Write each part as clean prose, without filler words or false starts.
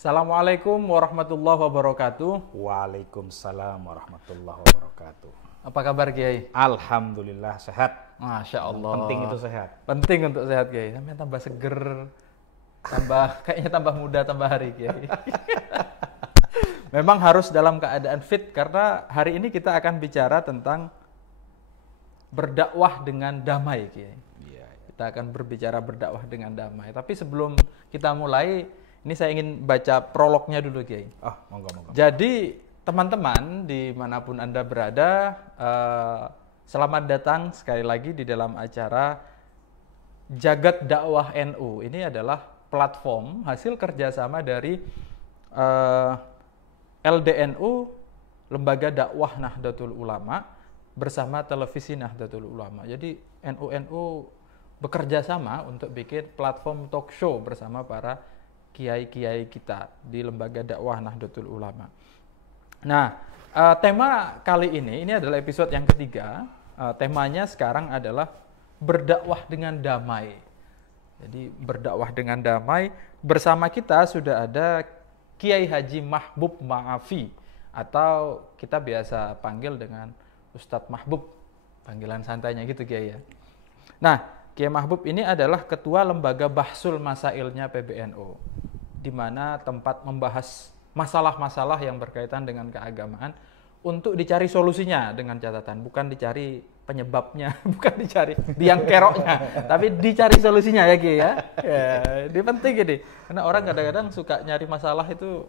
Assalamualaikum warahmatullahi wabarakatuh. Waalaikumsalam warahmatullahi wabarakatuh. Apa kabar Kiai? Alhamdulillah sehat. Masya Allah. Penting itu sehat. Penting untuk sehat Kiai. Sampai tambah seger, kayaknya tambah muda tambah hari Kiai. Memang harus dalam keadaan fit karena hari ini kita akan bicara tentang berdakwah dengan damai Kiai. Iya. Kita akan berbicara berdakwah dengan damai. Tapi sebelum kita mulai, ini saya ingin baca prolognya dulu Kiai. Monggo. Jadi teman-teman dimanapun Anda berada, selamat datang sekali lagi di dalam acara Jagat Dakwah NU. Ini adalah platform hasil kerjasama dari LDNU, Lembaga Dakwah Nahdlatul Ulama, bersama Televisi Nahdlatul Ulama. Jadi NU bekerja sama untuk bikin platform talk show bersama para kiai-kiai kita di Lembaga Dakwah Nahdlatul Ulama. Nah, tema kali ini adalah episode yang ketiga. Temanya sekarang adalah berdakwah dengan damai. Jadi berdakwah dengan damai. Bersama kita sudah ada Kiai Haji Mahbub Ma'afi, atau kita biasa panggil dengan Ustadz Mahbub, panggilan santainya gitu Kiai ya. Nah, Kiai Mahbub ini adalah Ketua Lembaga Bahsul Masailnya PBNU, di mana tempat membahas masalah-masalah yang berkaitan dengan keagamaan untuk dicari solusinya dengan catatan, bukan dicari penyebabnya, bukan dicari biang keroknya, tapi dicari solusinya ya Kiai ya. Ini penting ini, karena orang kadang-kadang suka nyari masalah itu,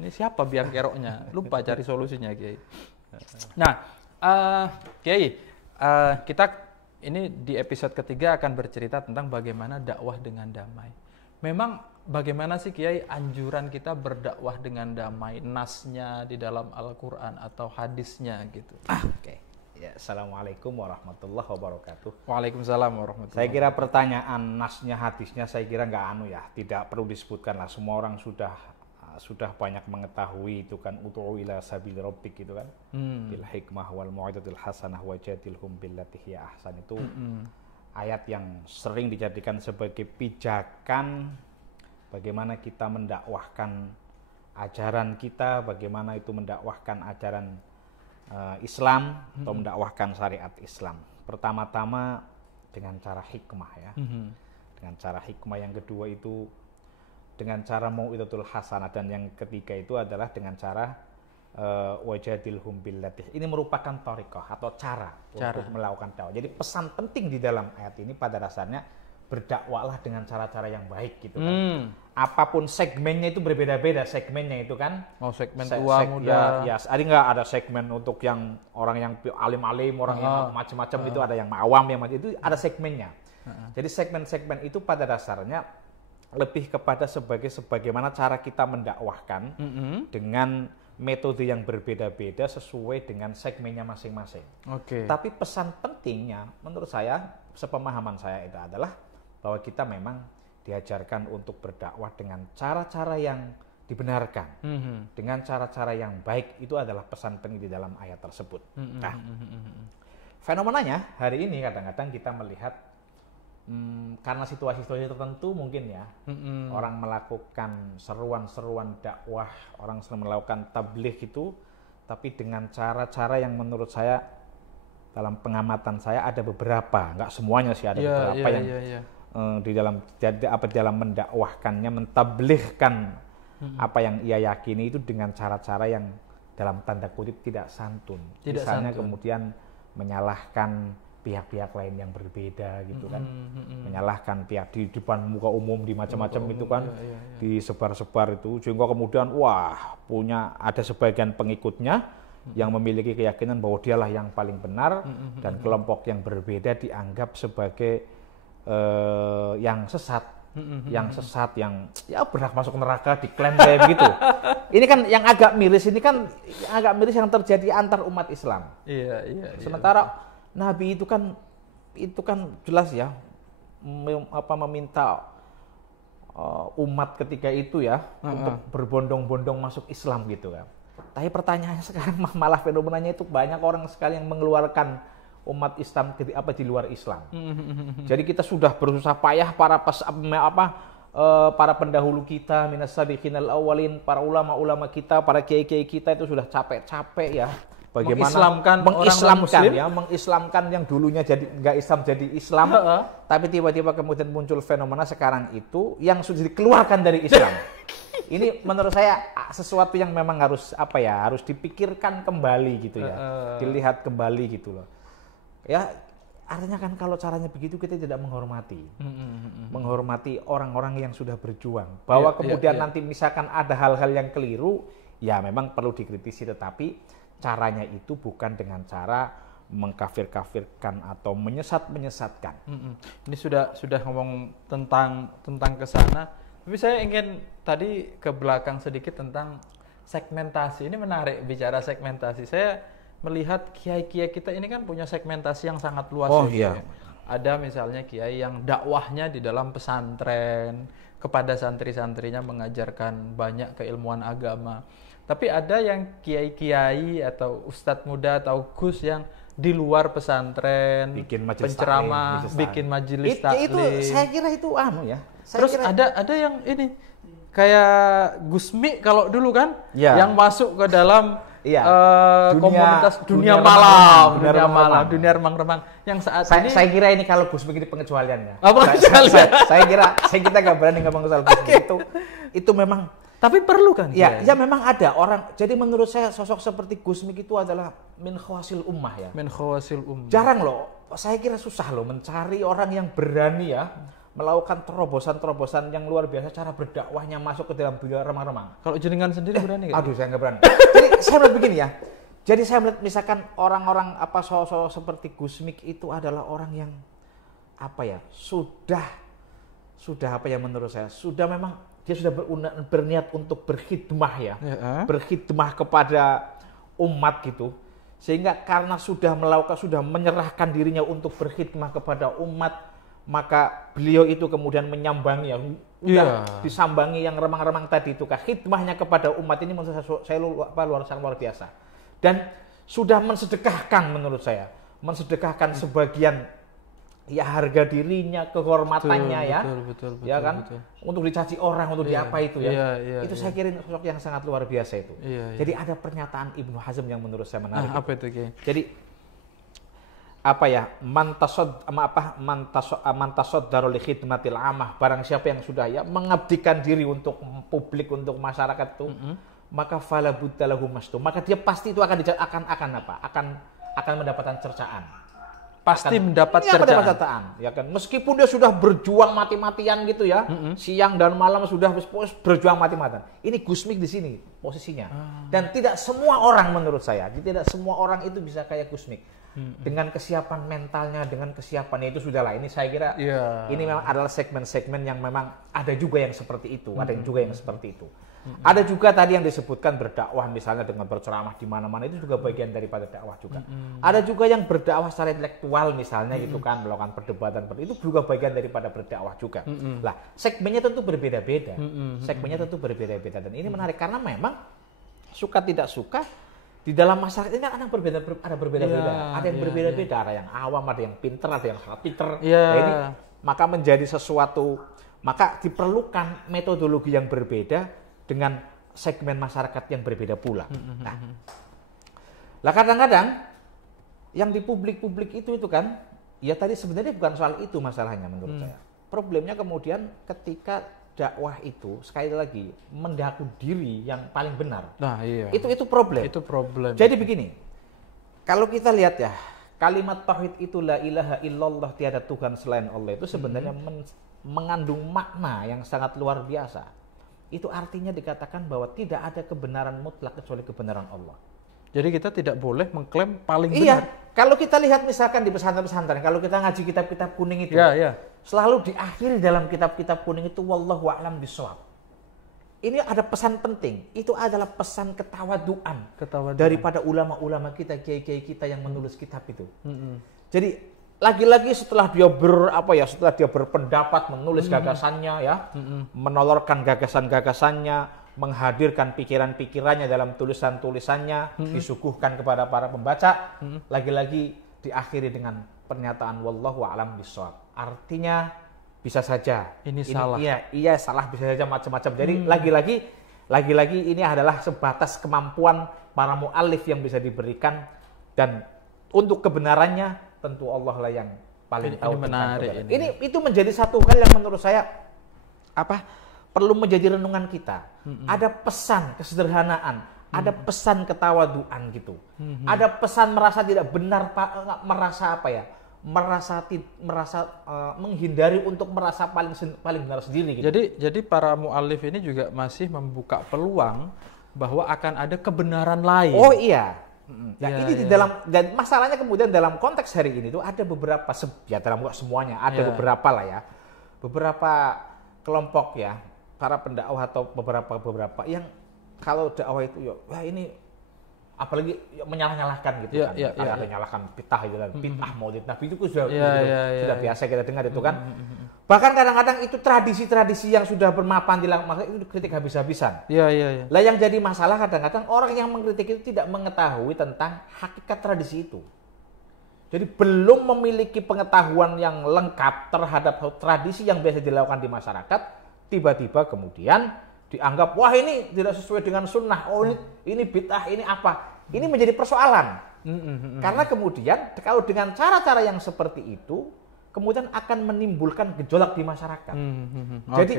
ini siapa biang keroknya, lupa cari solusinya Kiai. Nah, Kiai, kita ini di episode ketiga akan bercerita tentang bagaimana dakwah dengan damai. Memang bagaimana sih Kiai anjuran kita berdakwah dengan damai, nasnya di dalam Al-Quran atau hadisnya gitu? Oke. Ya, Assalamualaikum warahmatullahi wabarakatuh. Waalaikumsalam warahmatullahi wabarakatuh. Saya kira pertanyaan nasnya, hadisnya saya kira nggak tidak perlu disebutkan lah. Semua orang sudah banyak mengetahui itu kan, ud'u ila sabili rabbik gitu kan, bil hikmah wal mau'izatil hasanah wajadilhum billati hiya ahsan. Itu ayat yang sering dijadikan sebagai pijakan bagaimana kita mendakwahkan ajaran kita, bagaimana itu mendakwahkan ajaran Islam atau mendakwahkan syariat Islam. Pertama-tama dengan cara hikmah ya, dengan cara hikmah. Yang kedua itu dengan cara mau'izatul hasanah, dan yang ketiga itu adalah dengan cara wajadilhum billati. Ini merupakan thariqah atau cara untuk melakukan dakwah. Jadi pesan penting di dalam ayat ini pada dasarnya berdakwahlah dengan cara-cara yang baik gitu kan. Apapun segmennya itu berbeda-beda segmennya itu kan. Mau segmen tua muda. Ya, ada segmen untuk yang orang yang alim-alim, orang yang macam-macam itu, ada yang awam yang macam itu, ada segmennya. Jadi segmen-segmen itu pada dasarnya lebih kepada sebagaimana cara kita mendakwahkan dengan metode yang berbeda-beda sesuai dengan segmennya masing-masing. Tapi pesan pentingnya menurut saya, sepemahaman saya itu adalah bahwa kita memang diajarkan untuk berdakwah dengan cara-cara yang dibenarkan, dengan cara-cara yang baik. Itu adalah pesan penting di dalam ayat tersebut. Nah, fenomenanya hari ini kadang-kadang kita melihat karena situasi-situasi tertentu mungkin ya, orang melakukan seruan-seruan dakwah, orang sering melakukan tabligh itu, tapi dengan cara-cara yang menurut saya, dalam pengamatan saya ada beberapa, nggak semuanya sih, ada beberapa yang di dalam mendakwahkannya, mentablighkan apa yang ia yakini itu dengan cara-cara yang dalam tanda kutip tidak santun. Misalnya kemudian menyalahkan pihak-pihak lain yang berbeda gitu kan, menyalahkan pihak di depan muka umum, di macam-macam itu kan, disebar-sebar itu, sehingga kemudian ada sebagian pengikutnya yang memiliki keyakinan bahwa dialah yang paling benar, dan kelompok yang berbeda dianggap sebagai yang sesat, yang ya berhak masuk neraka, diklaim kayak begitu. Ini kan yang agak miris, yang terjadi antar umat Islam. Sementara Nabi itu kan jelas ya, meminta umat ketika itu ya untuk berbondong-bondong masuk Islam gitu kan. Tapi pertanyaannya sekarang malah fenomenanya itu banyak orang sekali yang mengeluarkan umat Islam di luar Islam. Jadi kita sudah berusaha payah para para pendahulu kita, minas sabiqinal awwalin, para ulama-ulama kita, para kiai-kiai kita itu sudah capek-capek ya. Bagaimana mengislamkan yang dulunya jadi nggak Islam jadi Islam, tapi tiba-tiba kemudian muncul fenomena sekarang itu yang sudah dikeluarkan dari Islam. Ini menurut saya sesuatu yang memang harus harus dipikirkan kembali gitu ya, dilihat kembali gitu loh. Ya artinya kan kalau caranya begitu kita tidak menghormati orang-orang yang sudah berjuang. Bahwa kemudian nanti misalkan ada hal-hal yang keliru, ya memang perlu dikritisi, tetapi caranya itu bukan dengan cara mengkafir-kafirkan atau menyesatkan. Ini sudah ngomong tentang ke sana, tapi saya ingin tadi ke belakang sedikit tentang segmentasi. Ini menarik bicara segmentasi. Saya melihat kiai-kiai kita ini kan punya segmentasi yang sangat luas. Ada misalnya kiai yang dakwahnya di dalam pesantren, kepada santri-santrinya mengajarkan banyak keilmuan agama. Tapi ada yang kiai-kiai atau ustadz muda atau gus yang di luar pesantren, bikin penceramah, bikin majelis taklim. Itu saya kira itu Terus ada yang ini kayak Gusmi kalau dulu kan, yang masuk ke dalam komunitas dunia malam, dunia remang-remang. Yang saat ini saya kira ini kalau Gusmi ini pengecualiannya. Saya kira kita nggak berani ngomong soal Gusmi itu memang. Tapi perlu kan? Ya memang ada orang. Jadi menurut saya sosok seperti Gusmi itu adalah min khawasil ummah ya. Min khawasil ummah. Jarang loh. Saya kira susah loh mencari orang yang berani ya melakukan terobosan-terobosan yang luar biasa cara berdakwahnya masuk ke dalam dunia remang-remang. Kalau jenengan sendiri berani nggak? Aduh, saya nggak berani. Jadi saya melihat begini ya. Jadi saya melihat misalkan orang-orang sosok seperti Gusmi itu adalah orang yang sudah menurut saya sudah memang dia sudah berniat untuk berkhidmah berkhidmah kepada umat gitu, sehingga karena sudah menyerahkan dirinya untuk berkhidmah kepada umat, maka beliau itu kemudian menyambangi disambangi yang remang-remang tadi itu khidmahnya kepada umat ini menurut saya luar biasa, dan sudah menurut saya mensedekahkan sebagian harga dirinya, kehormatannya betul, untuk dicaci orang, untuk diapa itu itu saya kira sosok yang sangat luar biasa itu. Jadi ada pernyataan Ibnu Hazm yang menurut saya menarik. Apa itu? Jadi mantasod darul khidmatil amah, barang siapa yang sudah mengabdikan diri untuk publik, untuk masyarakat itu, maka fala budda lahu mastum, maka dia pasti itu akan mendapatkan cercaan. Pasti mendapat cercaan. Ya kan, meskipun dia sudah berjuang mati-matian gitu ya, siang dan malam sudah berjuang mati-matian. Ini Gusmi di sini posisinya. Dan tidak semua orang menurut saya, tidak semua orang itu bisa kayak Gusmi. Dengan kesiapan mentalnya, dengan kesiapannya itu sudahlah. Ini saya kira ini memang adalah segmen-segmen yang memang ada juga yang seperti itu, ada yang juga yang seperti itu. Ada juga tadi yang disebutkan berdakwah misalnya dengan berceramah di mana-mana, itu juga bagian daripada dakwah juga. Ada juga yang berdakwah secara intelektual misalnya gitu kan, melakukan perdebatan, itu juga bagian daripada berdakwah juga. Lah, segmennya tentu berbeda-beda. Dan ini menarik karena memang suka tidak suka di dalam masyarakat ini ada berbeda-beda. Ada yang berbeda-beda, ada yang awam, ada yang pinter, ada yang sangat pinter. Nah, ini maka menjadi sesuatu, maka diperlukan metodologi yang berbeda dengan segmen masyarakat yang berbeda pula. Nah, kadang-kadang yang di publik itu kan, ya tadi sebenarnya bukan soal itu masalahnya menurut saya. Problemnya kemudian ketika dakwah itu sekali lagi mendaku diri yang paling benar. Nah, itu problem. Itu problem. Jadi begini, kalau kita lihat ya, kalimat tauhid itu la ilaha illallah, tiada Tuhan selain Allah, itu sebenarnya mengandung makna yang sangat luar biasa. Itu artinya dikatakan bahwa tidak ada kebenaran mutlak kecuali kebenaran Allah. Jadi kita tidak boleh mengklaim paling benar. Iya, kalau kita lihat misalkan di pesantren-pesantren, kalau kita ngaji kitab-kitab kuning itu, selalu diakhiri dalam kitab-kitab kuning itu wallahu a'lam bishawab. Ini ada pesan penting, itu adalah pesan ketawaduan daripada ulama-ulama kita, kiai-kiai kita yang menulis kitab itu. Jadi lagi-lagi setelah dia berpendapat, menulis gagasannya menolorkan gagasan-gagasannya, menghadirkan pikiran-pikirannya dalam tulisan-tulisannya, disuguhkan kepada para pembaca, lagi-lagi diakhiri dengan pernyataan wallahu a'lam bishawab. Artinya bisa saja ini salah. Iya salah, bisa saja macam-macam. Jadi lagi-lagi ini adalah sebatas kemampuan para mu'allif yang bisa diberikan, dan untuk kebenarannya tentu Allah lah yang paling tahu. Ini menarik. Itu menjadi satu hal yang menurut saya perlu menjadi renungan kita. Ada pesan kesederhanaan, ada pesan ketawaduan gitu. Ada pesan merasa tidak benar, merasa menghindari untuk merasa paling benar sendiri gitu. Jadi para mu'allif ini juga masih membuka peluang bahwa akan ada kebenaran lain. Oh iya. Nah, ini di dalam, dan masalahnya kemudian dalam konteks hari ini tuh ada beberapa, ya dalam semuanya ada beberapa lah ya. Beberapa kelompok ya, para pendakwah atau beberapa yang kalau dakwah itu wah ini apalagi menyalah-nyalahkan gitu kan. Ada nyalahkan bid'ah itu kan, bid'ah maulid Nabi itu sudah biasa kita dengar itu kan. Bahkan kadang-kadang itu tradisi-tradisi yang sudah bermapan di masa itu kritik habis-habisan. Lah yang jadi masalah kadang-kadang orang yang mengkritik itu tidak mengetahui tentang hakikat tradisi itu. Jadi belum memiliki pengetahuan yang lengkap terhadap tradisi yang biasa dilakukan di masyarakat, tiba-tiba kemudian dianggap wah ini tidak sesuai dengan sunnah, ini bid'ah, ini apa? Ini menjadi persoalan. Karena kemudian kalau dengan cara-cara yang seperti itu, kemudian akan menimbulkan gejolak di masyarakat. Jadi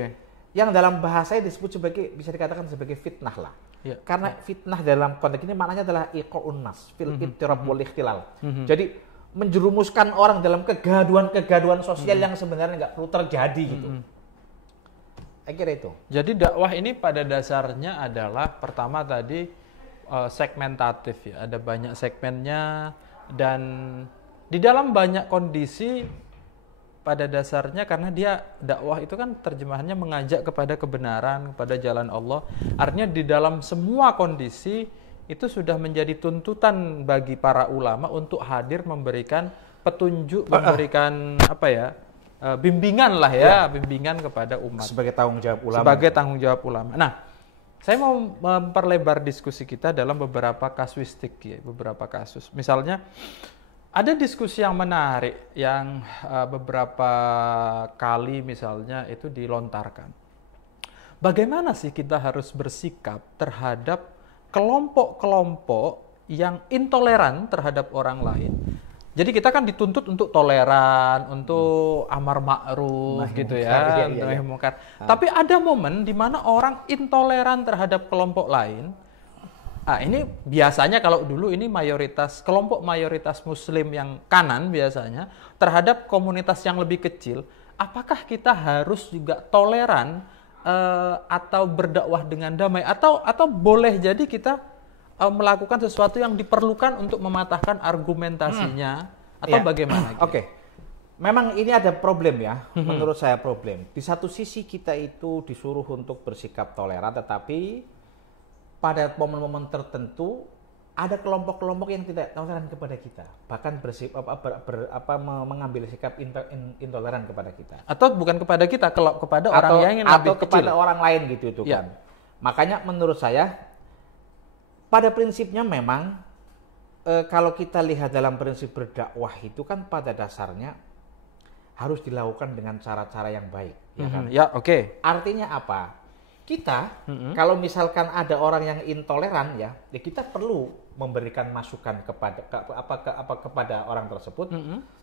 yang dalam bahasanya disebut sebagai, bisa dikatakan sebagai fitnah lah. Karena fitnah dalam konteks ini maknanya adalah iqa'un nas fil ittirab wal ikhtilal. Jadi menjerumuskan orang dalam kegaduhan sosial yang sebenarnya nggak perlu terjadi gitu. Akhirnya itu. Jadi dakwah ini pada dasarnya adalah pertama tadi segmentatif ya, ada banyak segmennya, dan di dalam banyak kondisi pada dasarnya karena dia dakwah itu kan terjemahannya mengajak kepada kebenaran, kepada jalan Allah. Artinya di dalam semua kondisi itu sudah menjadi tuntutan bagi para ulama untuk hadir memberikan petunjuk, memberikan bimbingan lah ya, bimbingan kepada umat. Sebagai tanggung jawab ulama. Sebagai tanggung jawab ulama. Nah, saya mau memperlebar diskusi kita dalam beberapa kasuistik ya, beberapa kasus. Misalnya, ada diskusi yang menarik yang beberapa kali misalnya itu dilontarkan. Bagaimana sih kita harus bersikap terhadap kelompok-kelompok yang intoleran terhadap orang lain? Jadi kita kan dituntut untuk toleran, untuk amar ma'ruf gitu ya, untuk nahi munkar. Tapi ada momen di mana orang intoleran terhadap kelompok lain. Ini biasanya kalau dulu ini kelompok mayoritas muslim yang kanan biasanya terhadap komunitas yang lebih kecil. Apakah kita harus juga toleran atau berdakwah dengan damai, atau boleh jadi kita melakukan sesuatu yang diperlukan untuk mematahkan argumentasinya, atau bagaimana? Oke. Memang ini ada problem ya, menurut saya problem. Di satu sisi kita itu disuruh untuk bersikap toleran, tetapi pada momen-momen tertentu ada kelompok-kelompok yang tidak toleran kepada kita, bahkan mengambil sikap intoleran kepada kita. Atau bukan kepada kita, kalau kepada orang yang lebih kecil. Kepada orang lain gitu itu kan. Makanya menurut saya pada prinsipnya memang kalau kita lihat dalam prinsip berdakwah itu kan pada dasarnya harus dilakukan dengan cara-cara yang baik, ya kan? Artinya apa? Kita kalau misalkan ada orang yang intoleran ya kita perlu memberikan masukan kepada orang tersebut.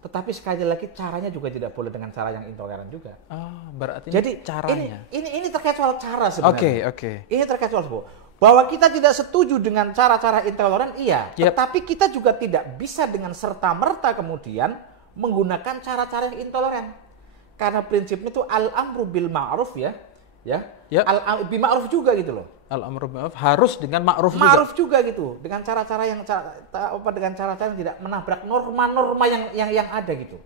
Tetapi sekali lagi caranya juga tidak boleh dengan cara yang intoleran juga. Berarti jadi caranya. Ini terkait soal cara sebenarnya. Ini terkait soal bahwa kita tidak setuju dengan cara-cara intoleran, tetapi kita juga tidak bisa dengan serta-merta kemudian menggunakan cara-cara yang intoleran. Karena prinsipnya itu al-amru bil ma'ruf al-amru bil ma'ruf juga gitu loh. Al-amru bil ma'ruf harus dengan ma'ruf juga. Ma'ruf juga gitu, dengan cara-cara yang tidak menabrak norma-norma yang ada gitu.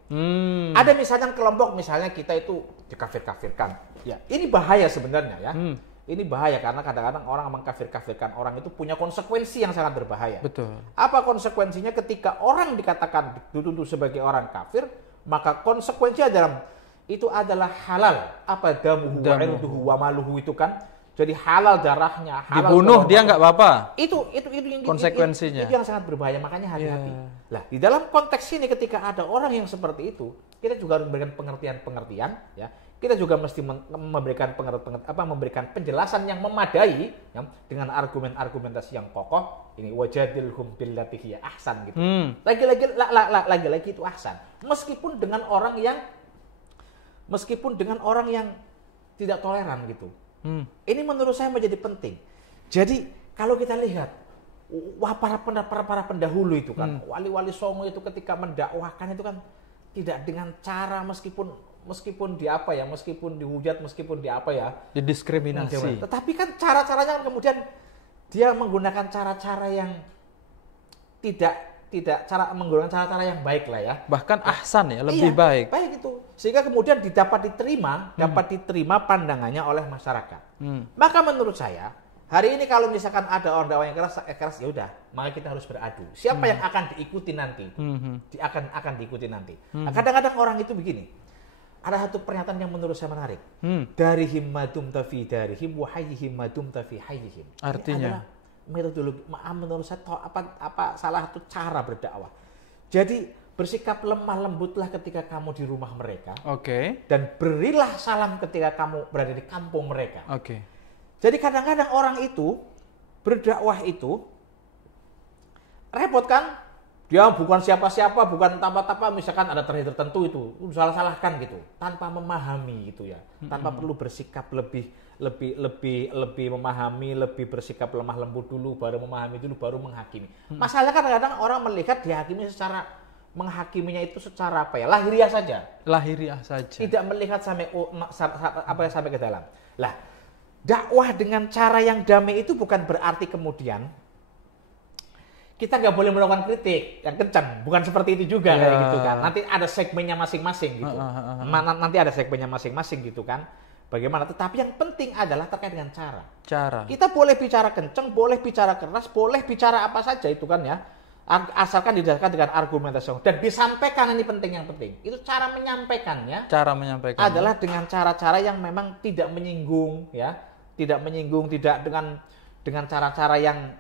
Ada misalnya kelompok, misalnya kita itu dikafir-kafirkan. Ini bahaya sebenarnya ya. Ini bahaya karena kadang-kadang orang mengkafir-kafirkan orang itu punya konsekuensi yang sangat berbahaya. Betul. Apa konsekuensinya ketika orang dikatakan dituduh sebagai orang kafir, maka konsekuensinya itu adalah halal. Apa damuhu wa irduhu wa maluhu itu kan. jadi halal darahnya, halal dibunuh dia nggak apa-apa. Itu konsekuensinya. Itu yang sangat berbahaya, makanya hati-hati. Yeah. Lah, di dalam konteks ini ketika ada orang yang seperti itu, kita juga harus memberikan pengertian-pengertian, ya. Kita juga mesti memberikan memberikan penjelasan yang memadai, ya, dengan argumentasi yang kokoh. Ini wajadilhum billati hiya ahsan gitu. Lagi-lagi itu ahsan. Meskipun dengan orang yang tidak toleran gitu. Ini menurut saya menjadi penting. Jadi kalau kita lihat, para pendahulu itu kan, wali-wali songo itu ketika mendakwahkan itu kan tidak dengan cara meskipun dihujat, meskipun didiskriminasi. Tetapi kan cara-caranya kan kemudian dia menggunakan cara-cara yang menggunakan cara-cara yang baik lah ya. Bahkan ahsan ya, lebih baik. Baik itu. Sehingga kemudian dapat diterima pandangannya oleh masyarakat. Maka menurut saya, hari ini kalau misalkan ada orang dakwah yang keras ya udah, maka kita harus beradu. Siapa yang akan diikuti nanti? Akan diikuti nanti. Nah, kadang-kadang orang itu begini. Ada satu pernyataan yang menurut saya menarik. Darihim madum tafi darihim wa hayyihim madum tafi hayyihim. Artinya metodologi menurut saya salah satu cara berdakwah. Jadi bersikap lemah lembutlah ketika kamu di rumah mereka. Oke. Dan berilah salam ketika kamu berada di kampung mereka. Oke. Jadi kadang-kadang orang itu berdakwah itu repot kan? Dia bukan siapa-siapa, bukan apa-apa, misalkan ada terjadi tertentu itu salah-salahkan gitu, tanpa memahami gitu ya, tanpa perlu bersikap lebih memahami, lebih bersikap lemah lembut dulu, baru memahami dulu, baru menghakimi. Masalahnya kadang-kadang orang melihat menghakiminya itu secara lahiriah saja. Tidak melihat sampai ke dalam. Lah, dakwah dengan cara yang damai itu bukan berarti kemudian kita nggak boleh melakukan kritik yang kencang, bukan seperti itu juga kayak gitu kan. Nanti ada segmennya masing-masing gitu. Nanti ada segmennya masing-masing gitu kan. Bagaimana? Tetapi yang penting adalah terkait dengan cara. Kita boleh bicara kencang, boleh bicara keras, boleh bicara apa saja itu kan ya. Asalkan didasarkan dengan argumentasi dan disampaikan, ini penting, yang penting. Itu cara menyampaikannya. Adalah dengan cara-cara yang memang tidak menyinggung ya, tidak dengan cara-cara yang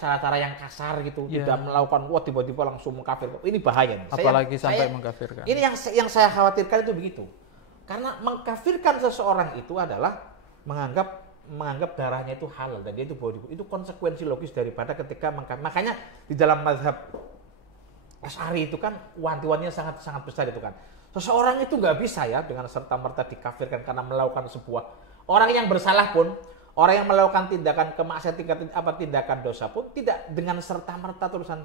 cara-cara yang kasar gitu, tidak melakukan tiba-tiba langsung mengkafir. Ini bahaya nih. Apalagi sampai mengkafirkan. Ini yang saya khawatirkan itu begitu. Karena mengkafirkan seseorang itu adalah menganggap darahnya itu halal dan dia itu itu konsekuensi logis daripada ketika makanya di dalam mazhab Asy'ari itu kan wanti-wantinya sangat besar itu kan. Seseorang itu nggak bisa ya dengan serta-merta dikafirkan karena melakukan sebuah, orang yang bersalah pun, orang yang melakukan tindakan kemaksiatan, tindakan dosa pun tidak dengan serta-merta terusan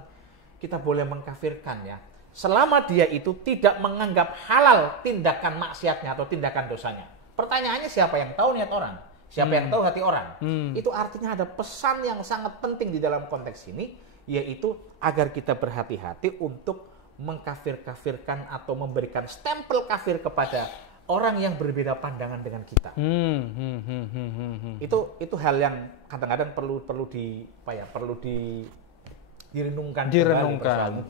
kita boleh mengkafirkan ya. Selama dia itu tidak menganggap halal tindakan maksiatnya atau tindakan dosanya. Pertanyaannya siapa yang tahu niat orang? Siapa yang tahu hati orang? Itu artinya ada pesan yang sangat penting di dalam konteks ini, yaitu agar kita berhati-hati untuk mengkafir-kafirkan atau memberikan stempel kafir kepada orang yang berbeda pandangan dengan kita. Itu hal yang kadang-kadang perlu direnungkan.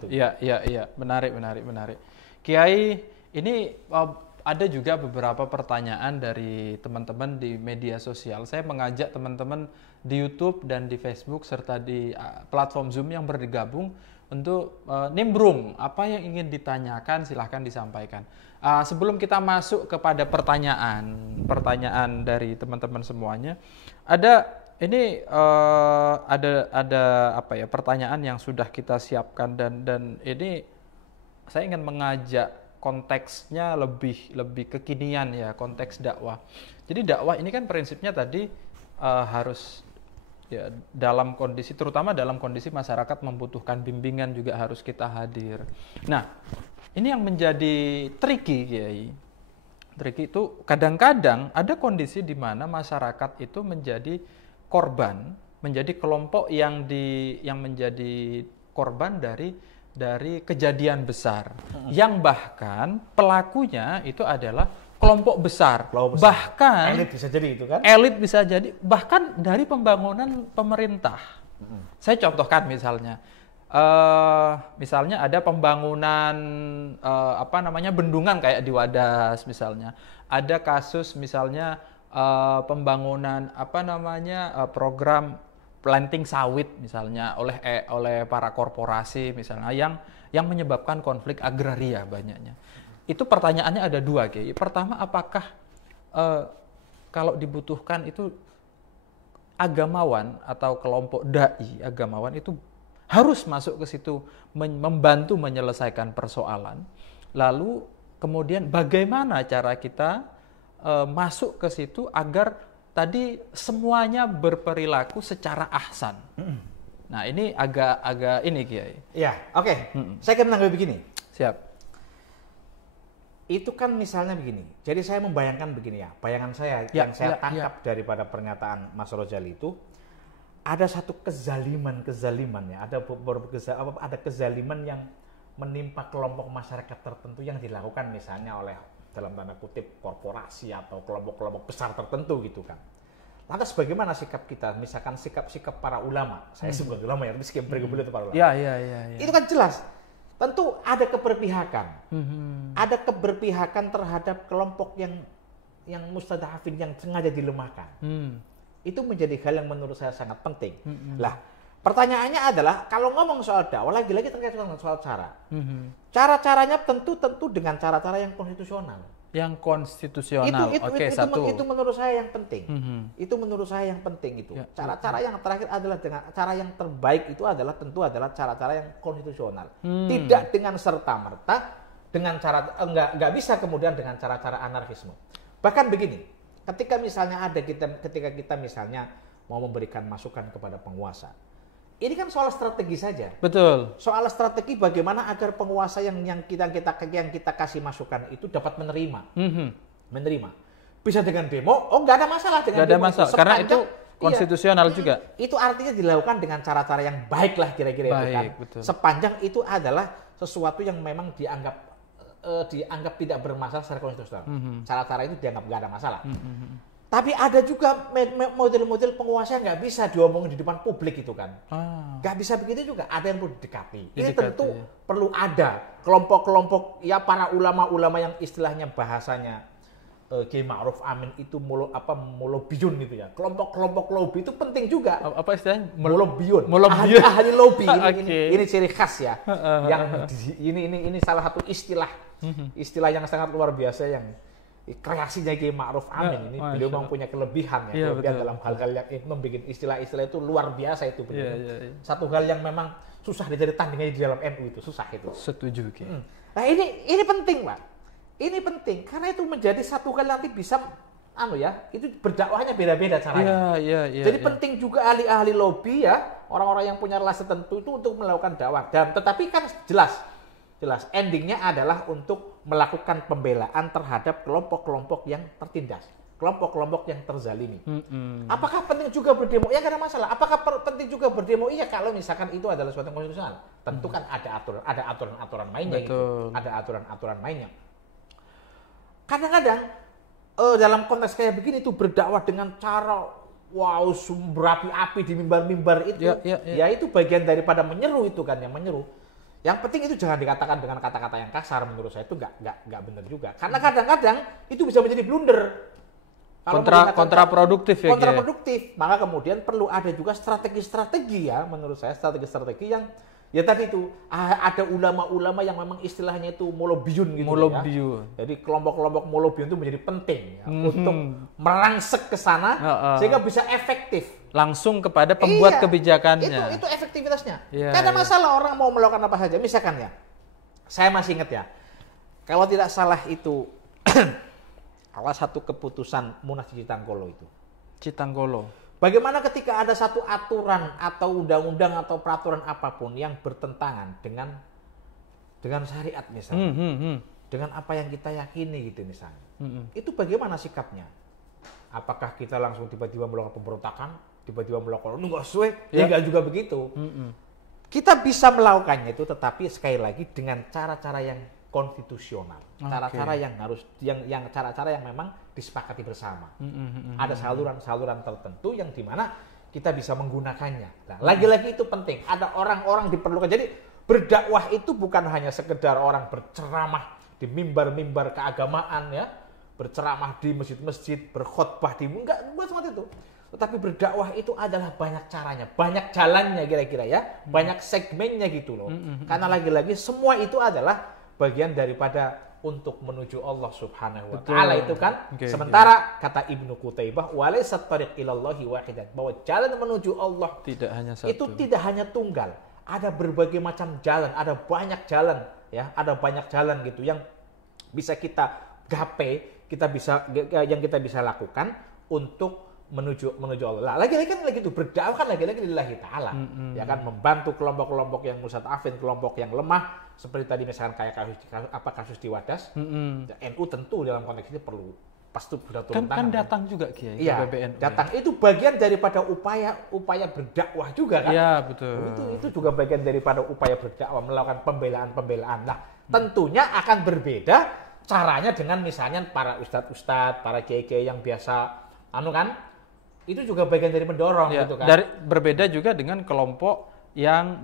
Iya, menarik. Kiai, ini ada juga beberapa pertanyaan dari teman-teman di media sosial. Saya mengajak teman-teman di YouTube dan di Facebook serta di platform Zoom yang bergabung untuk nimbrung apa yang ingin ditanyakan, silahkan disampaikan. Sebelum kita masuk kepada pertanyaan dari teman-teman semuanya, ada pertanyaan yang sudah kita siapkan dan ini saya ingin mengajak konteksnya lebih kekinian ya, konteks dakwah. Jadi dakwah ini kan prinsipnya tadi harus ya dalam kondisi, terutama dalam kondisi masyarakat membutuhkan bimbingan juga harus kita hadir. Nah, ini yang menjadi tricky, Kiai. Tricky itu kadang-kadang ada kondisi di mana masyarakat itu menjadi korban, menjadi kelompok yang menjadi korban dari kejadian besar, yang bahkan pelakunya itu adalah kelompok besar. Bahkan elit bisa jadi itu kan? Elit bisa jadi, bahkan dari pembangunan pemerintah. Saya contohkan misalnya ada pembangunan bendungan kayak di Wadas misalnya. Ada kasus misalnya pembangunan program planting sawit misalnya oleh para korporasi misalnya yang menyebabkan konflik agraria banyaknya. Itu pertanyaannya ada dua, Kiai. Pertama, apakah kalau dibutuhkan itu agamawan atau kelompok dai agamawan itu harus masuk ke situ membantu menyelesaikan persoalan. Lalu kemudian bagaimana cara kita masuk ke situ agar tadi semuanya berperilaku secara ahsan. Nah, ini agak ini, Kiai. Ya, oke. Saya akan menanggapi begini. Siap. Itu kan misalnya begini. Jadi saya membayangkan begini ya. Bayangan saya yang saya tangkap daripada pernyataan Mas Rojali itu, ada satu kezaliman ya. Ada kezaliman yang menimpa kelompok masyarakat tertentu yang dilakukan misalnya oleh dalam tanda kutip korporasi atau kelompok-kelompok besar tertentu gitu kan. Lantas bagaimana sikap kita? Misalkan sikap para ulama. Saya sebut ulama ya, tapi sikap bergebulit itu para ulama. Ya. Itu kan jelas. Tentu ada keberpihakan. Ada keberpihakan terhadap kelompok yang mustadafin, yang sengaja dilemahkan. Itu menjadi hal yang menurut saya sangat penting. Lah, pertanyaannya adalah kalau ngomong soal dakwah, lagi-lagi terkait dengan soal cara. Cara-caranya tentu dengan cara-cara yang konstitusional. Yang konstitusional. Itu menurut saya yang penting. Itu menurut saya yang penting itu. Cara-cara yang terakhir adalah dengan cara yang terbaik itu adalah tentu adalah cara-cara yang konstitusional. Tidak dengan serta-merta dengan cara enggak bisa kemudian dengan cara-cara anarkisme. Bahkan begini, ketika kita misalnya mau memberikan masukan kepada penguasa. Ini kan soal strategi saja. Betul. Soal strategi bagaimana agar penguasa yang kita kasih masukan itu dapat menerima. Menerima. Bisa dengan demo, nggak ada masalah dengan demo. Nggak ada masalah, karena itu konstitusional juga. Itu artinya dilakukan dengan cara-cara yang baik lah kira-kira itu kan. Betul. Sepanjang itu adalah sesuatu yang memang dianggap tidak bermasalah secara konstitusional. Cara-cara itu dianggap nggak ada masalah. Tapi ada juga model-model penguasa yang nggak bisa diomongin di depan publik itu kan. Nggak bisa begitu juga. Ada yang perlu didekati. Ini tentu perlu ada kelompok-kelompok ya para ulama-ulama yang istilahnya bahasanya Kiai Ma'ruf Amin itu molobiyun gitu ya. Kelompok-kelompok lobby itu penting juga. Apa istilahnya? Molobiyun. Ahli lobby. Ini ciri khas ya. Yang ini salah satu istilah yang sangat luar biasa yang kreasinya Kiai Ma'ruf Amin. Ini beliau memang punya kelebihan ya. Kelebihan dalam hal-hal yang membuat istilah-istilah itu luar biasa itu beliau. Satu hal yang memang susah dicari tandingnya di dalam NU itu, susah itu. Setuju, Ki. Nah, ini penting, Pak. Ini penting karena itu menjadi satu hal nanti bisa itu berdakwahnya beda-beda caranya. Jadi penting juga ahli-ahli lobby ya, orang-orang yang punya relasi tertentu itu untuk melakukan dakwah. Dan tetapi kan jelas endingnya adalah untuk melakukan pembelaan terhadap kelompok-kelompok yang tertindas, kelompok-kelompok yang terzalimi. Apakah penting juga berdemo? Ya nggak ada masalah. Apakah penting juga berdemo? Iya, kalau misalkan itu adalah suatu konstitusional. Tentu kan ada aturan-aturan mainnya. Gitu. Ada aturan-aturan mainnya. Kadang-kadang dalam konteks kayak begini tuh berdakwah dengan cara berapi-api di mimbar-mimbar itu, ya itu bagian daripada menyeru itu kan, yang menyeru. Yang penting itu jangan dikatakan dengan kata-kata yang kasar, menurut saya itu nggak benar juga. Karena kadang-kadang itu bisa menjadi blunder. Kontraproduktif ya. Kontraproduktif. Maka kemudian perlu ada juga strategi-strategi ya, menurut saya strategi-strategi yang ya tadi itu ada ulama-ulama yang memang istilahnya itu molobiyun gitu ya. Jadi kelompok-kelompok molobiyun itu menjadi penting ya, untuk merangsek ke sana sehingga bisa efektif. Langsung kepada pembuat kebijakannya. Itu efektivitasnya. Karena masalah orang mau melakukan apa saja. Misalkan ya, saya masih ingat ya, kalau tidak salah itu salah satu keputusan Munas di Citanggolo itu. Citanggolo. Bagaimana ketika ada satu aturan atau undang-undang atau peraturan apapun yang bertentangan dengan syariat misalnya, dengan apa yang kita yakini gitu misalnya, itu bagaimana sikapnya? Apakah kita langsung tiba-tiba melakukan pemberontakan, tiba-tiba melakukan nggak sesuai? Ya nggak juga begitu. Kita bisa melakukannya itu, tetapi sekali lagi dengan cara-cara yang konstitusional, cara-cara yang harus cara-cara yang memang disepakati bersama. Ada saluran-saluran tertentu yang dimana kita bisa menggunakannya. Nah, lagi-lagi itu penting. Ada orang-orang diperlukan. Jadi berdakwah itu bukan hanya sekedar orang berceramah di mimbar-mimbar keagamaan ya, berceramah di masjid-masjid, berkhutbah di enggak buat seperti itu. Tetapi berdakwah itu adalah banyak caranya, banyak jalannya kira-kira ya, banyak segmennya gitu loh. Karena lagi-lagi semua itu adalah bagian daripada untuk menuju Allah Subhanahu wa taala itu kan. Sementara kata Ibnu Qutaibah, walaysat tariq ilallahi wahidan, bahwa jalan menuju Allah tidak hanya satu. Itu tidak hanya tunggal. Ada berbagai macam jalan, ada banyak jalan ya, ada banyak jalan gitu yang bisa kita gapai, yang kita bisa lakukan untuk menuju Allah. Lagi-lagi kan lagi itu berdakwah kan lagi-lagi lillahi taala. Ya kan, membantu kelompok-kelompok yang mustadafin, kelompok yang lemah seperti tadi misalkan kayak kasus di Wadas. NU tentu dalam konteks ini perlu pasti berturun tangan. Kan datang juga Kiai ke iya, PBNU. Datang itu bagian daripada upaya berdakwah juga kan. Iya, betul. Itu juga bagian daripada upaya berdakwah, melakukan pembelaan-pembelaan. Nah, tentunya akan berbeda caranya dengan misalnya para ustadz-ustadz, para kiai-kiai yang biasa kan, itu juga bagian dari mendorong ya, gitu kan. Berbeda juga dengan kelompok yang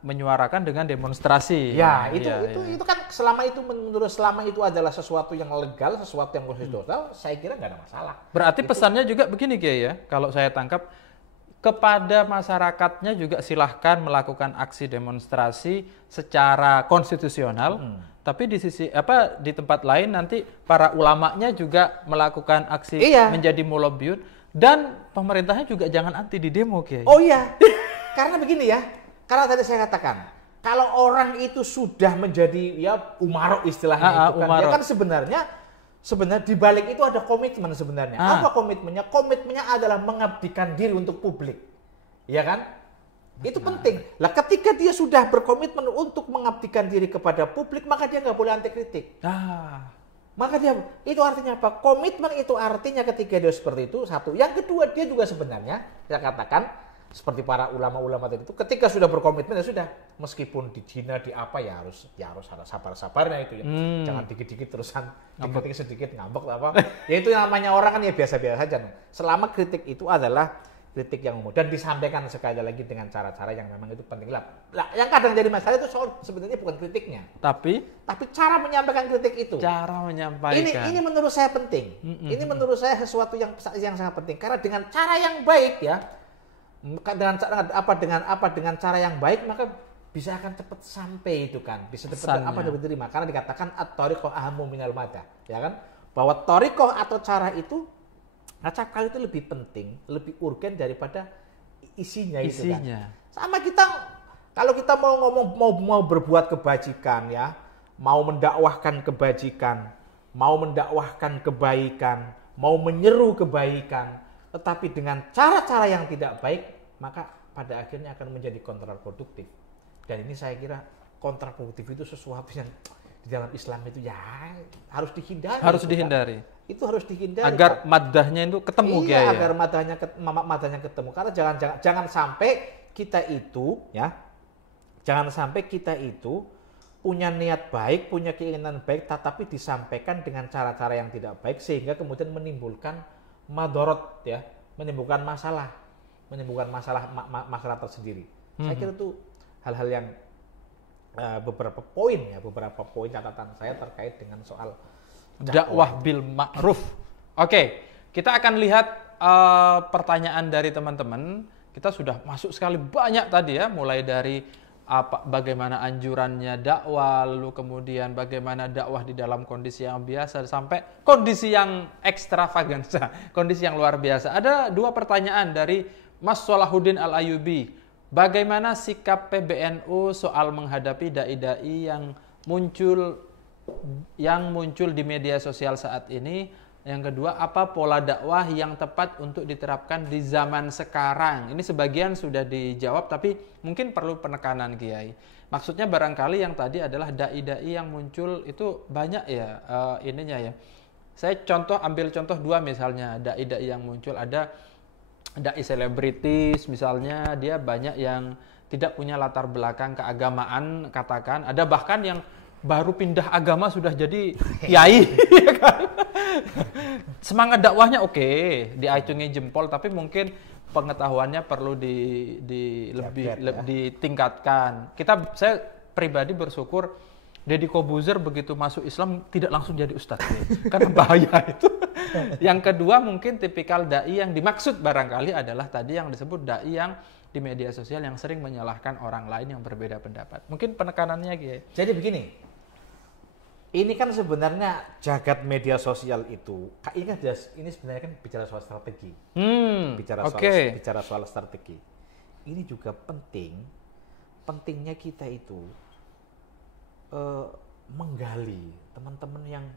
menyuarakan dengan demonstrasi. Ya, itu kan selama itu adalah sesuatu yang legal, sesuatu yang konstitusional, saya kira nggak ada masalah. Berarti pesannya juga begini Kiai ya, kalau saya tangkap, kepada masyarakatnya juga silahkan melakukan aksi demonstrasi secara konstitusional, tapi di tempat lain nanti para ulamanya juga melakukan aksi menjadi mulabiyun, dan pemerintahnya juga jangan anti di demo Kiai. Oh iya. Karena begini ya, karena tadi saya katakan, kalau orang itu sudah menjadi ya umaro istilahnya itu kan, ya kan sebenarnya di balik itu ada komitmen sebenarnya. Apa komitmennya? Komitmennya adalah mengabdikan diri untuk publik. Ya kan? Itu penting. Lah ketika dia sudah berkomitmen untuk mengabdikan diri kepada publik, maka dia nggak boleh anti kritik. Maka itu artinya apa? Komitmen itu artinya ketika dia seperti itu, satu. Yang kedua, dia juga sebenarnya, saya katakan, seperti para ulama-ulama tadi itu, ketika sudah berkomitmen ya sudah, meskipun dihina di apa ya harus ada sabar-sabarnya itu ya. Jangan dikit-dikit terusan, dikit sedikit ngambek apa. Ya itu yang namanya orang kan ya biasa-biasa saja. Selama kritik itu adalah kritik yang umum dan disampaikan sekali lagi dengan cara-cara yang memang itu penting lah. Yang kadang jadi masalah itu soal sebenarnya bukan kritiknya, tapi cara menyampaikan kritik itu. Cara menyampaikan. Ini menurut saya penting. Ini menurut saya sesuatu yang sangat penting karena dengan cara yang baik ya. Dengan cara yang baik maka bisa akan cepat sampai itu kan, bisa cepat diterima karena dikatakan at-thariqah ahammu minal madah, ya kan, bahwa thariqah atau cara itu acap kali itu lebih penting, lebih urgen daripada isinya. Itu kan. Sama kita kalau kita mau ngomong mau berbuat kebajikan ya, mau mendakwahkan kebajikan, mau mendakwahkan kebaikan, mau menyeru kebaikan, tetapi dengan cara-cara yang tidak baik, maka pada akhirnya akan menjadi kontraproduktif. Dan ini saya kira kontraproduktif itu sesuatu yang di dalam Islam itu ya harus dihindari. Harus dihindari. Itu harus dihindari. Agar madahnya itu ketemu Iya, agar madahnya ketemu. Karena jangan sampai kita itu ya, punya niat baik, punya keinginan baik, tetapi disampaikan dengan cara-cara yang tidak baik sehingga kemudian menimbulkan madorot ya, menimbulkan masalah tersendiri. Saya kira itu hal-hal yang beberapa poin catatan saya terkait dengan soal dakwah bil ma'ruf. Oke, kita akan lihat pertanyaan dari teman-teman. Kita sudah masuk sekali banyak tadi ya, mulai dari bagaimana anjurannya dakwah, lalu kemudian bagaimana dakwah di dalam kondisi yang biasa sampai kondisi yang ekstravaganza, kondisi yang luar biasa. Ada 2 pertanyaan dari Mas Solahuddin Al-Ayubi. Bagaimana sikap PBNU soal menghadapi dai-dai yang muncul di media sosial saat ini? Yang kedua, apa pola dakwah yang tepat untuk diterapkan di zaman sekarang? Ini sebagian sudah dijawab, tapi mungkin perlu penekanan Kiai. Maksudnya barangkali yang tadi adalah dai-dai yang muncul itu banyak ya ininya ya. Saya ambil contoh 2 misalnya, dai-dai yang muncul. Ada dai selebritis misalnya, dia banyak yang tidak punya latar belakang keagamaan katakan. Ada bahkan yang baru pindah agama sudah jadi kiai. Semangat dakwahnya oke, diacungi jempol, tapi mungkin pengetahuannya perlu lebih ditingkatkan. Saya pribadi bersyukur Deddy Corbuzier begitu masuk Islam tidak langsung jadi ustadz karena bahaya itu. Yang kedua mungkin tipikal dai yang dimaksud barangkali adalah tadi yang disebut dai yang di media sosial yang sering menyalahkan orang lain yang berbeda pendapat. Mungkin penekanannya Kiai. Jadi begini, ini kan sebenarnya jagat media sosial itu, ini sebenarnya kan bicara soal strategi, bicara soal strategi. Ini juga pentingnya kita itu menggali teman-teman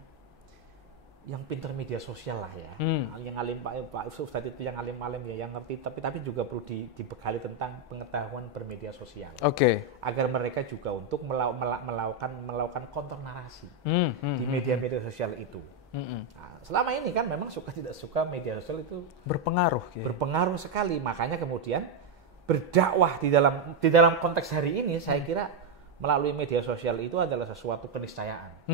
yang pintar media sosial lah ya, yang alim Pak Ustadz itu yang alim-alim ya, yang ngerti, tapi juga perlu dibekali tentang pengetahuan bermedia sosial. Agar mereka juga untuk melakukan counter narasi di media-media sosial itu. Nah, selama ini kan memang suka tidak suka media sosial itu berpengaruh sekali, makanya kemudian berdakwah di dalam konteks hari ini saya kira melalui media sosial itu adalah sesuatu keniscayaan.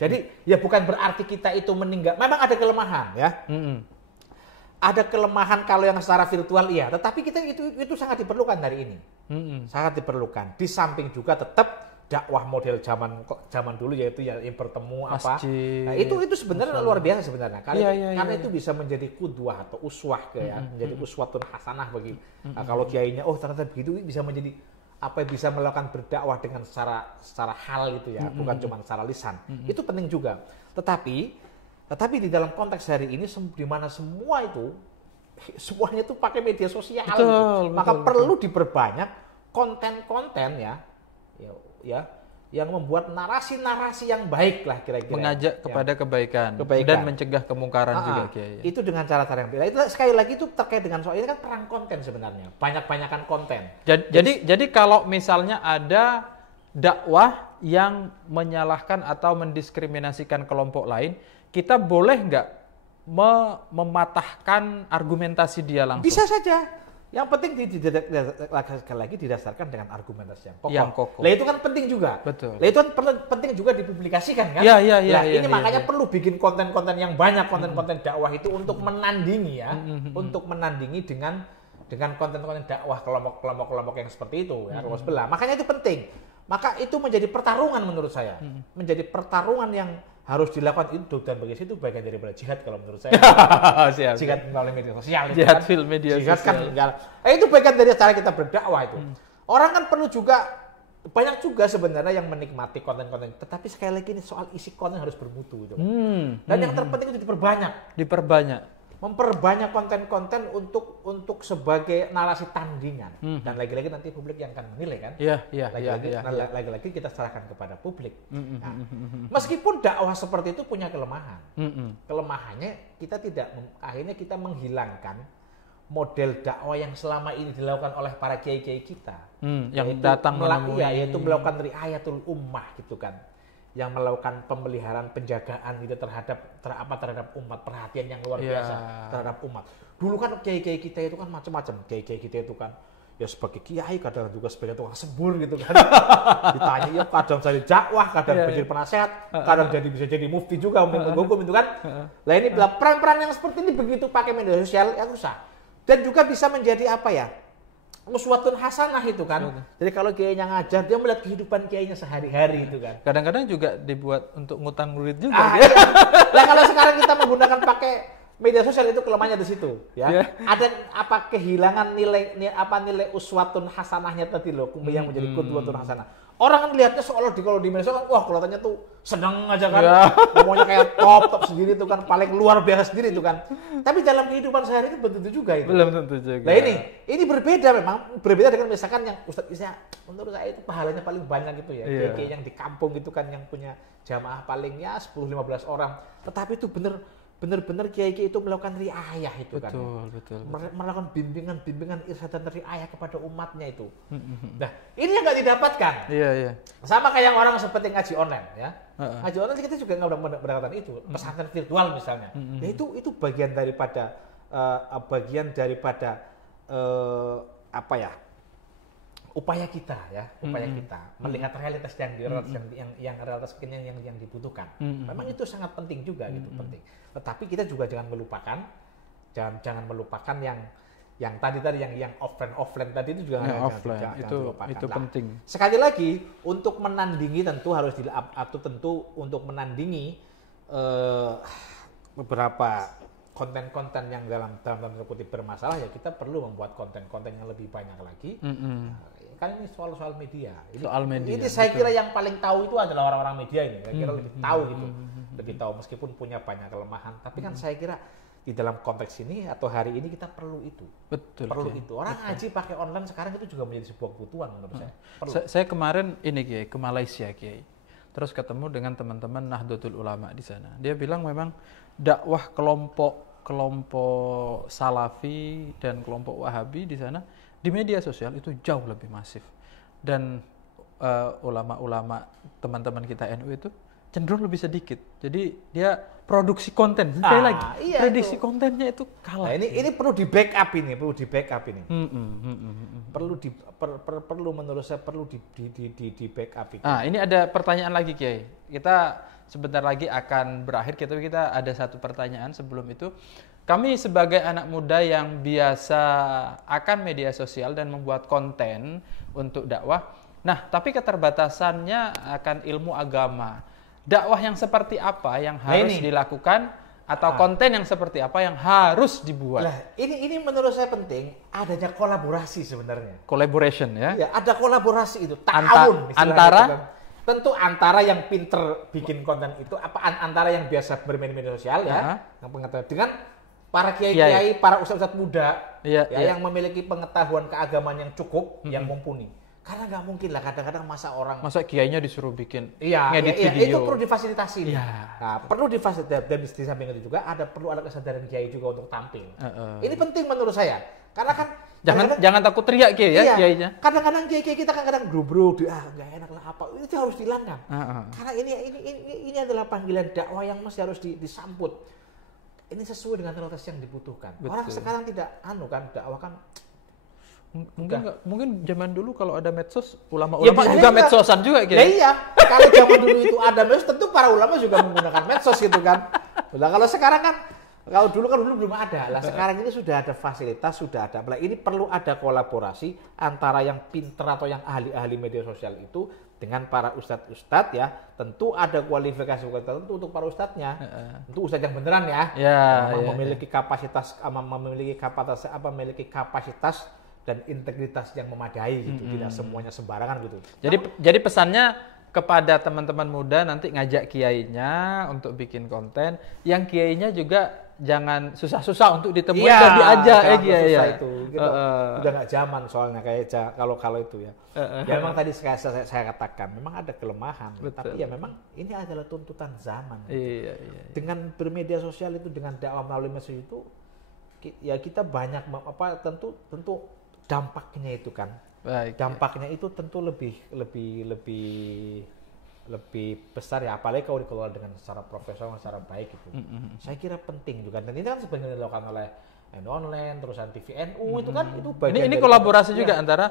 Jadi ya bukan berarti kita itu meninggal. Memang ada kelemahan ya. Ada kelemahan kalau yang secara virtual iya, tetapi kita itu sangat diperlukan hari ini. Sangat diperlukan. Di samping juga tetap dakwah model zaman dulu yaitu ya yang bertemu masjid. Nah, itu sebenarnya luar biasa sebenarnya. Karena itu bisa menjadi qudwah atau uswah menjadi uswatun hasanah bagi kalau kiainya ternyata begitu bisa menjadi bisa melakukan berdakwah dengan secara hal gitu ya, bukan cuma secara lisan. Itu penting juga. Tetapi di dalam konteks hari ini di mana semuanya itu pakai media sosial, maka perlu diperbanyak konten-konten ya yang membuat narasi-narasi yang baik lah kira-kira. Mengajak kepada kebaikan dan mencegah kemungkaran juga Kiai. Itu dengan cara-cara yang beda. Itu sekali lagi itu terkait dengan soal ini kan perang konten sebenarnya. Banyak-banyakan konten. Jadi kalau misalnya ada dakwah yang menyalahkan atau mendiskriminasikan kelompok lain, kita boleh nggak mematahkan argumentasi dia langsung? Bisa saja. Yang penting sekali lagi didasarkan dengan argumentasi yang kokoh. Lah itu kan penting juga. Betul. Lah itu kan penting juga dipublikasikan kan? Ini makanya perlu bikin konten-konten yang banyak, konten-konten dakwah itu untuk menandingi ya, untuk menandingi dengan konten-konten dakwah kelompok-kelompok yang seperti itu ya, kelompok sebelah. Makanya itu penting. Maka itu menjadi pertarungan menurut saya. Menjadi pertarungan yang harus dilakukan itu, dan bagi situ bagian daripada jihad kalau menurut saya. Jihad melalui media sosial. Jihad media sosial. Itu bagian dari cara kita berdakwah itu. Orang kan perlu juga, banyak juga sebenarnya yang menikmati konten-konten, tetapi sekali lagi ini soal isi konten harus bermutu gitu. Dan yang terpenting itu diperbanyak. Memperbanyak konten-konten untuk sebagai narasi tandingan. Dan lagi-lagi nanti publik yang akan menilai kan. Lagi-lagi kita serahkan kepada publik. Meskipun dakwah seperti itu punya kelemahan. Kelemahannya akhirnya kita menghilangkan model dakwah yang selama ini dilakukan oleh para kiai-kiai kita. Yang datang yaitu melakukan riayatul ummah gitu kan. Yang melakukan pemeliharaan, penjagaan gitu terhadap umat, perhatian yang luar biasa terhadap umat. Dulu kan kiai-kiai kita itu kan macam-macam. Kiai-kiai kita itu kan ya sebagai kiai, kadang juga sebagai tukang sembur gitu kan. Ditanya ya kadang jadi dakwah, kadang menjadi penasehat, kadang bisa jadi mufti juga, hukum itu kan. Lah ini peran-peran yang seperti ini begitu pakai media sosial ya susah. Dan juga bisa menjadi uswatun hasanah itu kan. Jadi kalau kiainya ngajar, dia melihat kehidupan kiainya sehari-hari itu kan. Kadang-kadang juga dibuat untuk ngutang murid juga. Nah kalau sekarang kita menggunakan pakai media sosial itu kelemahannya di situ ya. Ada kehilangan nilai uswatun hasanahnya tadi loh, yang menjadi qudwatun hasanah. Orang kan lihatnya kalau di media sosial, wah kelihatannya tuh seneng aja kan, ngomongnya kayak top sendiri tuh kan, paling luar biasa sendiri tuh kan. Tapi dalam kehidupan sehari itu belum tentu juga itu. Belum tentu juga. Nah ini berbeda dengan misalkan yang Ustadz Isya, menurut saya itu pahalanya paling banyak gitu ya. Kayak yang di kampung gitu kan, yang punya jamaah paling 10-15 orang. Tetapi itu benar-benar kiai-kiai itu melakukan riayah itu kan. Betul. Melakukan bimbingan irsyad dan riayah kepada umatnya itu. Nah, ini yang nggak didapatkan. Iya. Sama kayak orang seperti ngaji online ya. Ngaji online kita juga nggak mendapatkan itu. Pesantren virtual misalnya. Ya itu bagian daripada upaya kita melihat realitas yang realitas yang dibutuhkan. Memang itu sangat penting juga gitu, penting. Tetapi kita juga jangan melupakan yang offline tadi itu juga jangan dilupakan. Itu penting. Sekali lagi untuk menandingi tentu untuk menandingi beberapa konten-konten yang dalam tanda kutip bermasalah, ya kita perlu membuat konten-konten yang lebih banyak lagi. Kan ini soal media. Ini saya kira yang paling tahu itu adalah orang-orang media ini. Saya kira lebih tahu gitu. Lebih tahu meskipun punya banyak kelemahan. Tapi kan saya kira di dalam konteks ini atau hari ini kita perlu itu. Betul. Perlu itu. Orang ngaji pakai online sekarang itu juga menjadi sebuah kebutuhan menurut saya. Saya kemarin ini Kiai ke Malaysia Kiai. Terus ketemu dengan teman-teman Nahdlatul Ulama di sana. Dia bilang memang dakwah kelompok Salafi dan kelompok Wahabi di sana di media sosial itu jauh lebih masif. Dan ulama-ulama teman-teman kita NU itu cenderung lebih sedikit. Jadi dia produksi konten sekali lagi. Iya, produksi kontennya itu kalah. Nah, ini perlu di backup ini. Perlu menurut saya perlu di backup itu. Ini ada pertanyaan lagi Kiai. Kita sebentar lagi akan berakhir. Kita ada satu pertanyaan sebelum itu. Kami sebagai anak muda yang biasa akan media sosial dan membuat konten untuk dakwah. Nah, tapi keterbatasannya akan ilmu agama. Dakwah yang seperti apa yang harus dilakukan atau konten yang seperti apa yang harus dibuat? Nah, ini menurut saya penting adanya kolaborasi sebenarnya. Collaboration ya? Ya, ada kolaborasi itu tentu antara yang pinter bikin konten itu antara yang biasa bermain media sosial ya, yang pengetahuan dengan para kiai-kiai, para ustadz-ustadz muda yang memiliki pengetahuan keagamaan yang cukup, yang mumpuni. Karena nggak mungkin lah kadang-kadang masa kiainya disuruh bikin ngedit video. Itu perlu difasilitasi. Nah, perlu difasilitasi dan di samping itu juga perlu ada kesadaran kiai juga untuk tampil. Ini penting menurut saya. Karena kan jangan takut teriak Kiai ya kiainya. Kadang-kadang kiai kita kadang-kadang grubruk, nggak enak lah apa. Itu harus dihilangkan. Karena ini adalah panggilan dakwah yang mesti harus disambut. Ini sesuai dengan realitas yang dibutuhkan. Betul. Orang sekarang tidak dakwah kan mungkin zaman dulu kalau ada medsos ulama-ulama juga medsosan juga gitu. Iya, kalau zaman dulu itu ada medsos tentu para ulama juga menggunakan medsos gitu kan. Nah, kalau sekarang kan kalau dulu belum ada. Lah sekarang ini sudah ada fasilitas, sudah ada. Nah, ini perlu ada kolaborasi antara yang pinter atau yang ahli-ahli media sosial itu dengan para ustadz-ustadz ya. Tentu ada kualifikasi tertentu untuk para ustadznya. Tentu ustadz yang beneran memiliki kapasitas memiliki kapasitas dan integritas yang memadai gitu, tidak semuanya sembarangan gitu. Jadi pesannya kepada teman-teman muda nanti ngajak kiainya untuk bikin konten, yang kiainya juga jangan susah-susah untuk ditemui dan diajak kiai itu. Gitu. Udah nggak zaman soalnya kayak kalau itu ya. Ya memang tadi saya katakan memang ada kelemahan, tapi ya memang ini adalah tuntutan zaman. Iya. Dengan bermedia sosial itu, dengan dakwah melalui media itu, ya kita banyak tentu dampaknya itu kan. Dampaknya itu tentu lebih besar ya, apalagi kalau dikelola dengan secara profesional, secara baik itu. Saya kira penting juga, dan ini kan sebenarnya dilakukan oleh NU Online, terusan TVNU itu kan itu bagian ini kolaborasi juga antara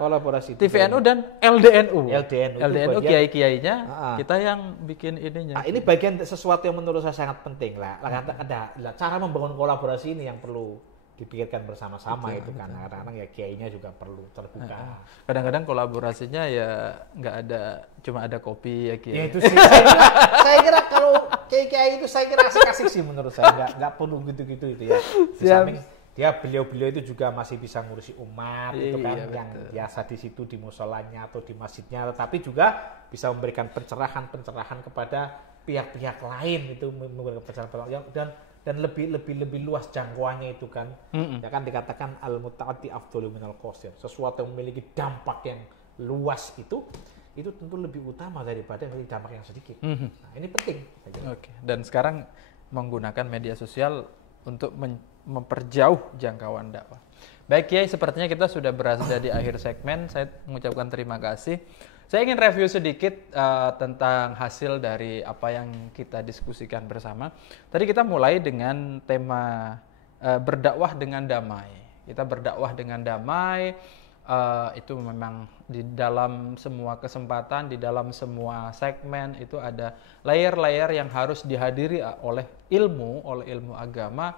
TVNU dan LDNU kiai-kiainya, kita yang bikin ininya. Ini bagian sesuatu yang menurut saya sangat penting lah. Ada cara membangun kolaborasi ini yang perlu dipikirkan bersama-sama itu kan. Kadang-kadang ya kiainya juga perlu terbuka. Kadang-kadang kolaborasinya ya nggak ada, cuma ada kopi ya kiai. Ya itu sih. saya kira kalau kiai itu saya kira asik-asik sih menurut saya. Nggak perlu gitu-gitu itu ya. Di samping beliau itu juga masih bisa ngurusi umat itu kan, yang biasa di situ di musolanya atau di masjidnya, tetapi juga bisa memberikan pencerahan kepada pihak-pihak lain, itu memberikan pencerahan dan lebih luas jangkauannya itu kan. Ya kan dikatakan al-muta'addi afdalu minal qasir. Sesuatu yang memiliki dampak yang luas itu tentu lebih utama daripada dampak yang sedikit. Nah, ini penting. Oke. Dan sekarang menggunakan media sosial untuk memperjauh jangkauan dakwah. Baik Kiai, sepertinya kita sudah berada di akhir segmen. Saya mengucapkan terima kasih. Saya ingin review sedikit tentang hasil dari apa yang kita diskusikan bersama. Tadi kita mulai dengan tema berdakwah dengan damai. Kita berdakwah dengan damai, itu memang di dalam semua kesempatan, di dalam semua segmen itu ada layer-layer yang harus dihadiri oleh ilmu agama,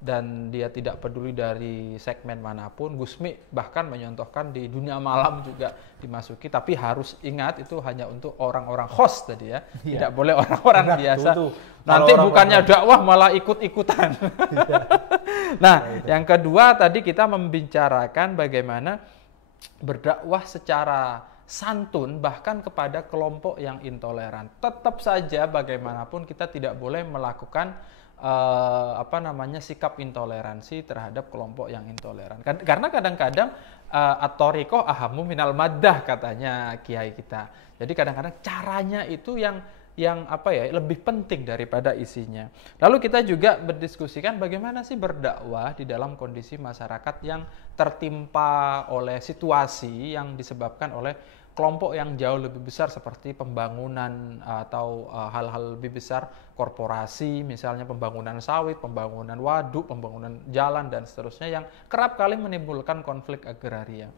dan dia tidak peduli dari segmen manapun. Gusmi bahkan menyontohkan di dunia malam juga dimasuki, tapi harus ingat itu hanya untuk orang-orang host tadi ya, tidak boleh orang-orang biasa. Nanti bukannya dakwah malah ikut-ikutan. Nah, yang kedua tadi kita membicarakan bagaimana berdakwah secara santun bahkan kepada kelompok yang intoleran. Tetap saja bagaimanapun kita tidak boleh melakukan sikap intoleransi terhadap kelompok yang intoleran. Karena kadang-kadang at-thariqah ahammu minal maddah katanya kiai kita. Jadi kadang-kadang caranya itu yang lebih penting daripada isinya. Lalu kita juga berdiskusikan bagaimana sih berdakwah di dalam kondisi masyarakat yang tertimpa oleh situasi yang disebabkan oleh kelompok yang jauh lebih besar seperti pembangunan atau hal-hal lebih besar korporasi, misalnya pembangunan sawit, pembangunan waduk, pembangunan jalan dan seterusnya yang kerap kali menimbulkan konflik agraria.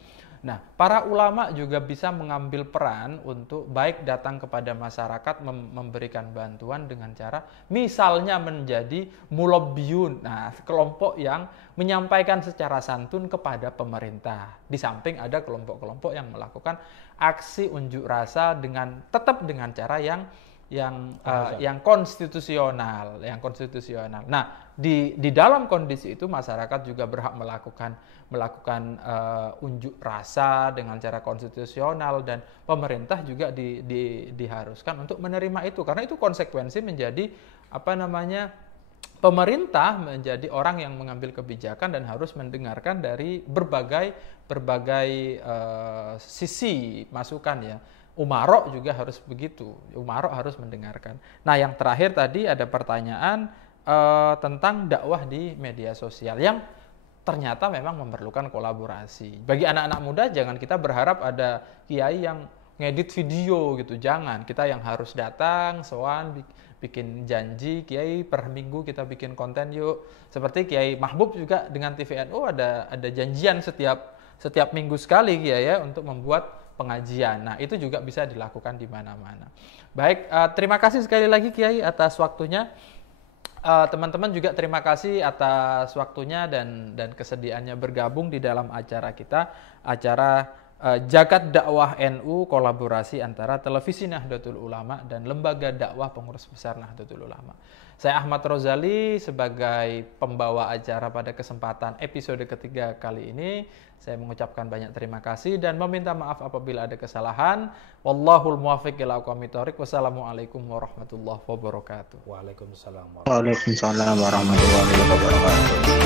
Nah, para ulama juga bisa mengambil peran untuk baik datang kepada masyarakat memberikan bantuan dengan cara misalnya menjadi mulabbiyun, kelompok yang menyampaikan secara santun kepada pemerintah. Di samping ada kelompok-kelompok yang melakukan aksi unjuk rasa tetap dengan cara yang konstitusional, Nah, di dalam kondisi itu masyarakat juga berhak melakukan unjuk rasa dengan cara konstitusional, dan pemerintah juga diharuskan untuk menerima itu, karena itu konsekuensi menjadi pemerintah menjadi orang yang mengambil kebijakan dan harus mendengarkan dari berbagai sisi masukan ya. Umarok juga harus begitu. Umarok harus mendengarkan. Nah, yang terakhir tadi ada pertanyaan tentang dakwah di media sosial yang ternyata memang memerlukan kolaborasi. Bagi anak-anak muda jangan kita berharap ada kiai yang ngedit video gitu, jangan. Kita yang harus datang, sowan, bikin janji, kiai per minggu kita bikin konten yuk. Seperti Kiai Mahbub juga dengan TVNU ada janjian setiap minggu sekali kiai ya untuk membuat pengajian. Nah, itu juga bisa dilakukan di mana-mana. Baik, terima kasih sekali lagi Kiai atas waktunya. Teman-teman juga terima kasih atas waktunya dan kesediaannya bergabung di dalam acara kita, acara Jagad Dakwah NU, kolaborasi antara Televisi Nahdlatul Ulama dan Lembaga Dakwah Pengurus Besar Nahdlatul Ulama. Saya Ahmad Rozali sebagai pembawa acara pada kesempatan episode ketiga kali ini. Saya mengucapkan banyak terima kasih dan meminta maaf apabila ada kesalahan. Wallahul muwaffiq ila aqwamit thoriq. Wassalamualaikum warahmatullahi wabarakatuh. Waalaikumsalam warahmatullahi wabarakatuh.